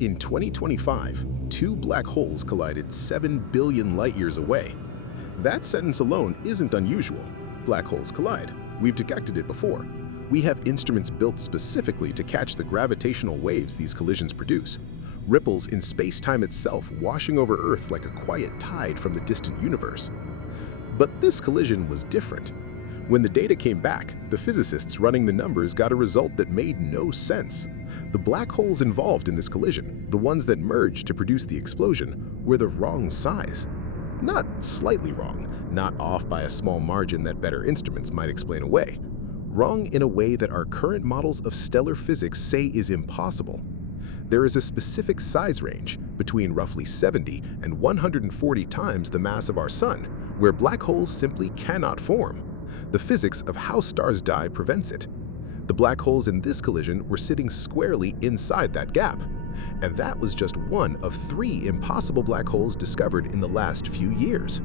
In 2025, two black holes collided 7 billion light-years away. That sentence alone isn't unusual. Black holes collide. We've detected it before. We have instruments built specifically to catch the gravitational waves these collisions produce, ripples in space-time itself washing over Earth like a quiet tide from the distant universe. But this collision was different. When the data came back, the physicists running the numbers got a result that made no sense. The black holes involved in this collision, the ones that merged to produce the explosion, were the wrong size. Not slightly wrong, not off by a small margin that better instruments might explain away. Wrong in a way that our current models of stellar physics say is impossible. There is a specific size range, between roughly 70 and 140 times the mass of our Sun, where black holes simply cannot form. The physics of how stars die prevents it. The black holes in this collision were sitting squarely inside that gap. And that was just one of 3 impossible black holes discovered in the last few years.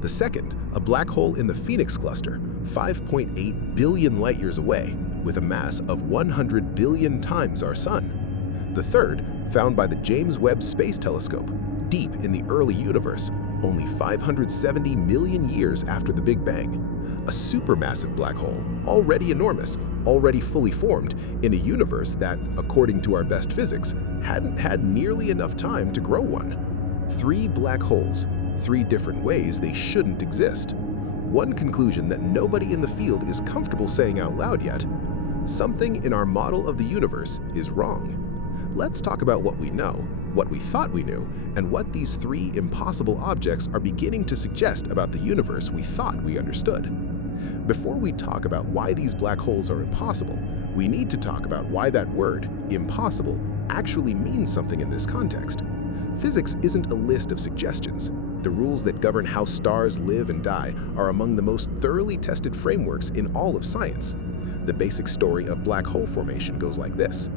The second, a black hole in the Phoenix cluster, 5.8 billion light-years away, with a mass of 100 billion times our Sun. The third, found by the James Webb Space Telescope, deep in the early universe, only 570 million years after the Big Bang. A supermassive black hole, already enormous, already fully formed, in a universe that, according to our best physics, hadn't had nearly enough time to grow one. 3 black holes, 3 different ways they shouldn't exist. One conclusion that nobody in the field is comfortable saying out loud yet: something in our model of the universe is wrong. Let's talk about what we know, what we thought we knew, and what these 3 impossible objects are beginning to suggest about the universe we thought we understood. Before we talk about why these black holes are impossible, we need to talk about why that word, impossible, actually means something in this context. Physics isn't a list of suggestions. The rules that govern how stars live and die are among the most thoroughly tested frameworks in all of science. The basic story of black hole formation goes like this.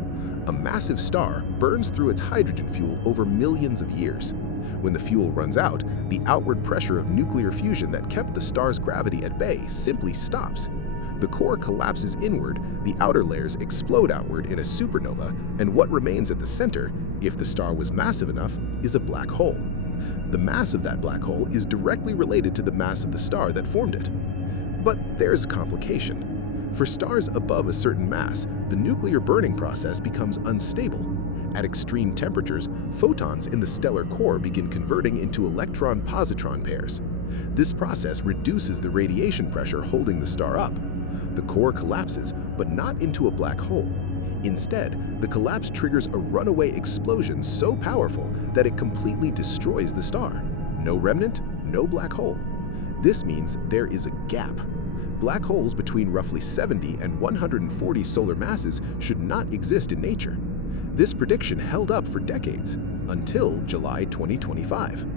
A massive star burns through its hydrogen fuel over millions of years. When the fuel runs out, the outward pressure of nuclear fusion that kept the star's gravity at bay simply stops. The core collapses inward, the outer layers explode outward in a supernova, and what remains at the center, if the star was massive enough, is a black hole. The mass of that black hole is directly related to the mass of the star that formed it. But there's a complication. For stars above a certain mass, the nuclear burning process becomes unstable. At extreme temperatures, photons in the stellar core begin converting into electron-positron pairs. This process reduces the radiation pressure holding the star up. The core collapses, but not into a black hole. Instead, the collapse triggers a runaway explosion so powerful that it completely destroys the star. No remnant, no black hole. This means there is a gap. Black holes between roughly 70 and 140 solar masses should not exist in nature. This prediction held up for decades, until July 2025.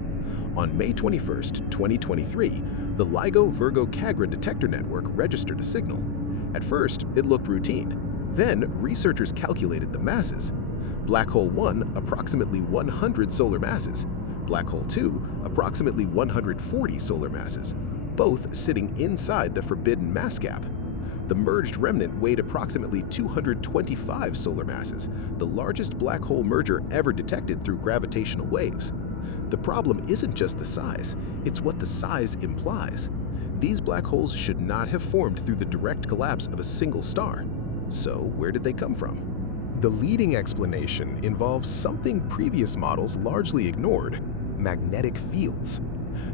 On May 21, 2023, the LIGO-Virgo-Cagra detector network registered a signal. At first, it looked routine. Then, researchers calculated the masses. Black hole 1, approximately 100 solar masses. Black hole 2, approximately 140 solar masses, both sitting inside the forbidden mass gap. The merged remnant weighed approximately 225 solar masses, the largest black hole merger ever detected through gravitational waves. The problem isn't just the size, it's what the size implies. These black holes should not have formed through the direct collapse of a single star. So where did they come from? The leading explanation involves something previous models largely ignored: magnetic fields.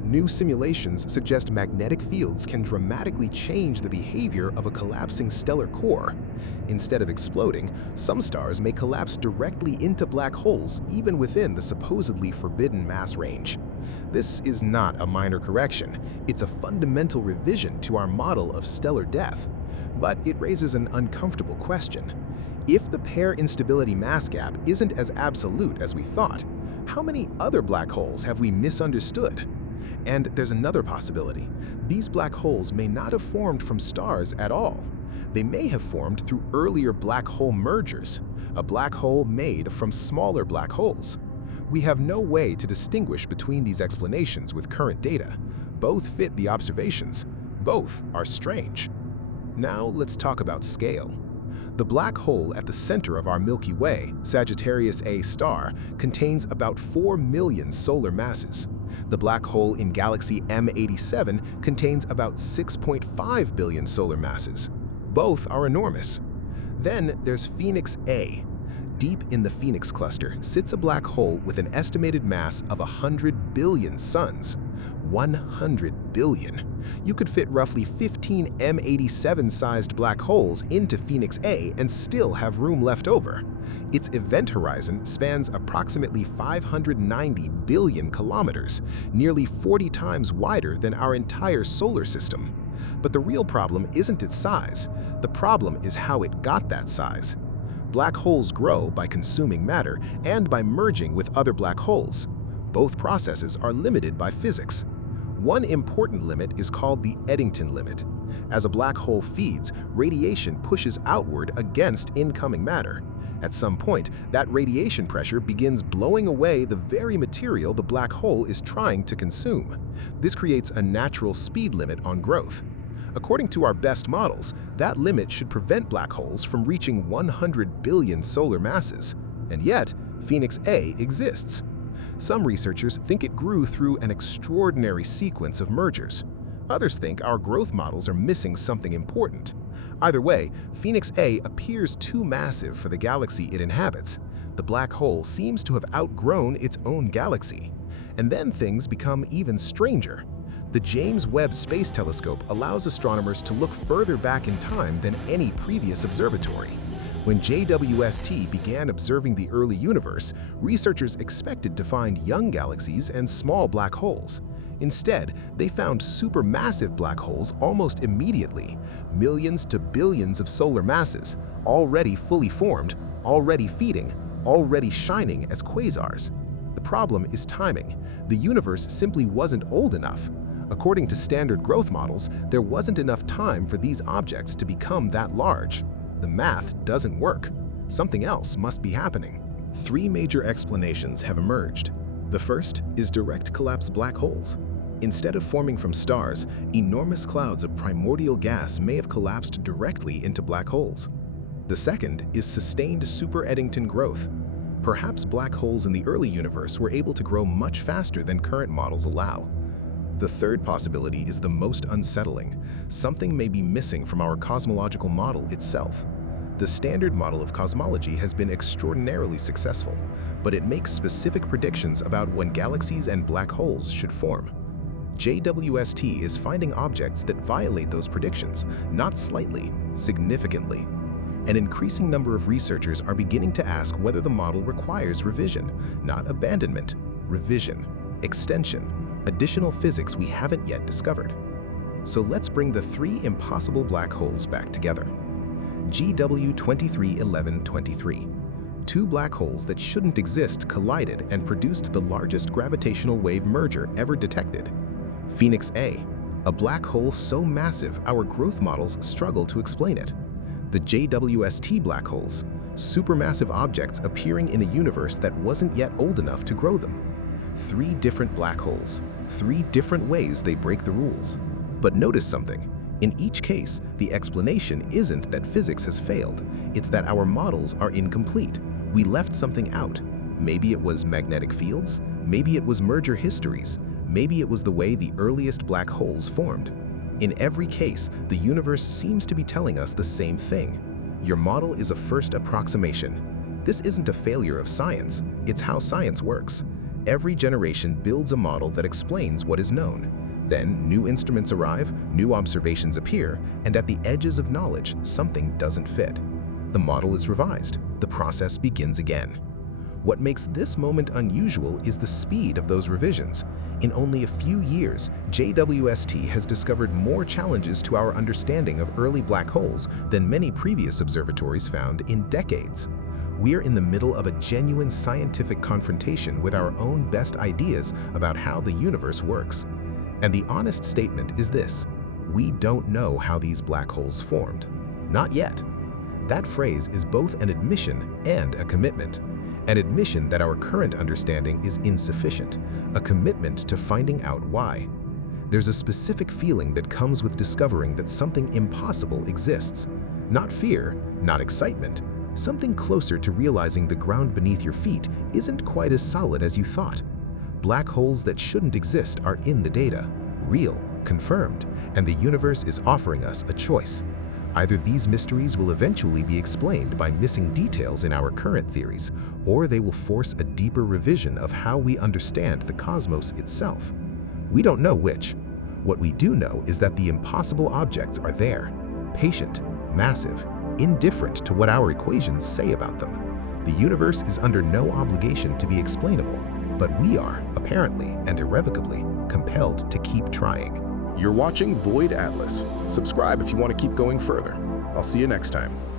New simulations suggest magnetic fields can dramatically change the behavior of a collapsing stellar core. Instead of exploding, some stars may collapse directly into black holes even within the supposedly forbidden mass range. This is not a minor correction, it's a fundamental revision to our model of stellar death. But it raises an uncomfortable question. If the pair-instability mass gap isn't as absolute as we thought, how many other black holes have we misunderstood? And there's another possibility. These black holes may not have formed from stars at all. They may have formed through earlier black hole mergers, a black hole made from smaller black holes. We have no way to distinguish between these explanations with current data. Both fit the observations. Both are strange. Now let's talk about scale. The black hole at the center of our Milky Way, Sagittarius A star, contains about 4 million solar masses. The black hole in galaxy M87 contains about 6.5 billion solar masses. Both are enormous. Then there's Phoenix A. Deep in the Phoenix cluster sits a black hole with an estimated mass of 100 billion suns. 100 billion. You could fit roughly 15 M87-sized black holes into Phoenix A and still have room left over. Its event horizon spans approximately 590 billion kilometers, nearly 40 times wider than our entire solar system. But the real problem isn't its size. The problem is how it got that size. Black holes grow by consuming matter and by merging with other black holes. Both processes are limited by physics. One important limit is called the Eddington limit. As a black hole feeds, radiation pushes outward against incoming matter. At some point, that radiation pressure begins blowing away the very material the black hole is trying to consume. This creates a natural speed limit on growth. According to our best models, that limit should prevent black holes from reaching 100 billion solar masses. And yet, Phoenix A exists. Some researchers think it grew through an extraordinary sequence of mergers. Others think our growth models are missing something important. Either way, Phoenix A appears too massive for the galaxy it inhabits. The black hole seems to have outgrown its own galaxy. And then things become even stranger. The James Webb Space Telescope allows astronomers to look further back in time than any previous observatory. When JWST began observing the early universe, researchers expected to find young galaxies and small black holes. Instead, they found supermassive black holes almost immediately, millions to billions of solar masses, already fully formed, already feeding, already shining as quasars. The problem is timing. The universe simply wasn't old enough. According to standard growth models, there wasn't enough time for these objects to become that large. The math doesn't work. Something else must be happening. Three major explanations have emerged. The first is direct collapse black holes. Instead of forming from stars, enormous clouds of primordial gas may have collapsed directly into black holes. The second is sustained super-Eddington growth. Perhaps black holes in the early universe were able to grow much faster than current models allow. The third possibility is the most unsettling. Something may be missing from our cosmological model itself. The standard model of cosmology has been extraordinarily successful, but it makes specific predictions about when galaxies and black holes should form. JWST is finding objects that violate those predictions, not slightly, significantly. An increasing number of researchers are beginning to ask whether the model requires revision, not abandonment, revision, extension, additional physics we haven't yet discovered. So let's bring the three impossible black holes back together. GW231123. Two black holes that shouldn't exist collided and produced the largest gravitational wave merger ever detected. Phoenix A, a black hole so massive our growth models struggle to explain it. The JWST black holes, supermassive objects appearing in a universe that wasn't yet old enough to grow them. Three different black holes, three different ways they break the rules. But notice something. In each case, the explanation isn't that physics has failed. It's that our models are incomplete. We left something out. Maybe it was magnetic fields, maybe it was merger histories, maybe it was the way the earliest black holes formed. In every case, the universe seems to be telling us the same thing. Your model is a first approximation. This isn't a failure of science, it's how science works. Every generation builds a model that explains what is known. Then new instruments arrive, new observations appear, and at the edges of knowledge, something doesn't fit. The model is revised. The process begins again. What makes this moment unusual is the speed of those revisions. In only a few years, JWST has discovered more challenges to our understanding of early black holes than many previous observatories found in decades. We're in the middle of a genuine scientific confrontation with our own best ideas about how the universe works. And the honest statement is this: we don't know how these black holes formed. Not yet. That phrase is both an admission and a commitment. An admission that our current understanding is insufficient, a commitment to finding out why. There's a specific feeling that comes with discovering that something impossible exists. Not fear, not excitement. Something closer to realizing the ground beneath your feet isn't quite as solid as you thought. Black holes that shouldn't exist are in the data, real, confirmed, and the universe is offering us a choice. Either these mysteries will eventually be explained by missing details in our current theories, or they will force a deeper revision of how we understand the cosmos itself. We don't know which. What we do know is that the impossible objects are there, patient, massive, indifferent to what our equations say about them. The universe is under no obligation to be explainable, but we are, apparently and irrevocably, compelled to keep trying. You're watching Void Atlas. Subscribe if you want to keep going further. I'll see you next time.